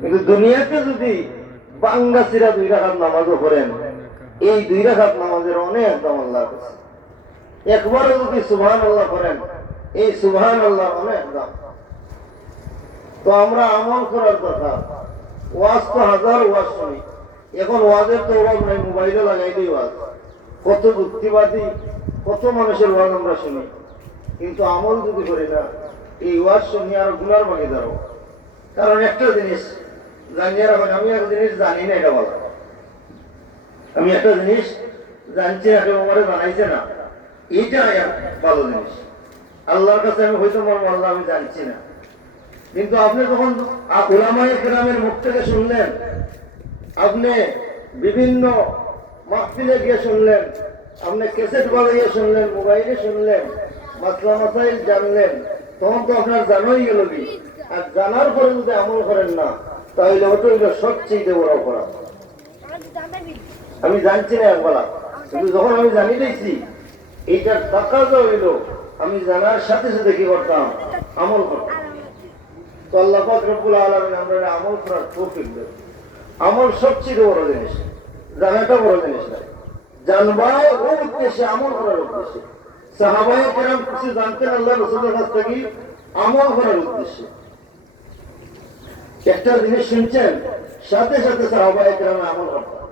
কিন্তু দুনিয়াতে যদি বাঙ্গাসিরা 2 রাকাত নামাজও পড়েন, এই 2 রাকাত নামাজের অনেক দাম আল্লাহর কাছে। একবারও যদি সুবহানাল্লাহ করেন, এই সুবহানাল্লাহ অনেক দাম। তো আমরা আমল করার কথা। ওয়াজ তো হাজার ওয়াজ শুনি, এখন ওয়াজের তো অভাব নাই, মোবাইলে লাগাইলেই ওয়াজ। কত যুক্তিবাদী, কত মানুষের ওয়াজ আমরা শুনি, কিন্তু আমল যদি করি না, এই ওয়াজ শুনি আর গুনার ভাগে দাঁড়াবো। কারণ একটা জিনিস জানিয়ে রাখবেন, আমি এক জিনিস জানি না, এটা বলা। আমি একটা জিনিস জানছি না, কেউ আমার জানাইছে না, এইটা ভালো জিনিস। আল্লাহর কাছে আমি হয়তো মনে আল্লাহ আমি জানছি না, কিন্তু আপনি যখন উলামায়ে কেরামের মুখ থেকে শুনলেন, আপনি বিভিন্ন মাহফিলে গিয়ে শুনলেন, আপনি ক্যাসেট বাজাইয়ে শুনলেন, মোবাইলে শুনলেন, মাসলা মাসাইল জানলেন, তখন তো আপনার জানাই গেল কি। আর জানার পরে যদি আমল করেন না, তাহলে ওটা হইল সবচেয়ে বড় অপরাধ। আমি জানছি না একবেলা, কিন্তু যখন আমি জানি দিয়েছি, এইটার তাকাজা হইল আমি জানার সাথে সাথে কি করতাম, আমল করতাম। তো আল্লাহ পাক রব্বুল আলামিন আমরা আমল করার তৌফিক দেন। আমল সবচেয়ে বড় জিনিস, জানাটা বড় জিনিস না। জানবা ও উদ্দেশ্যে, আমল করার উদ্দেশ্যে। সাহাবায়ে কেরাম কিছু জানতেন আল্লাহ রাসূলের কাছ থেকে আমল করার উদ্দেশ্যে। একটা জিনিস শুনছেন, সাথে সাথে সাহাবায়ে কেরাম আমল করতেন।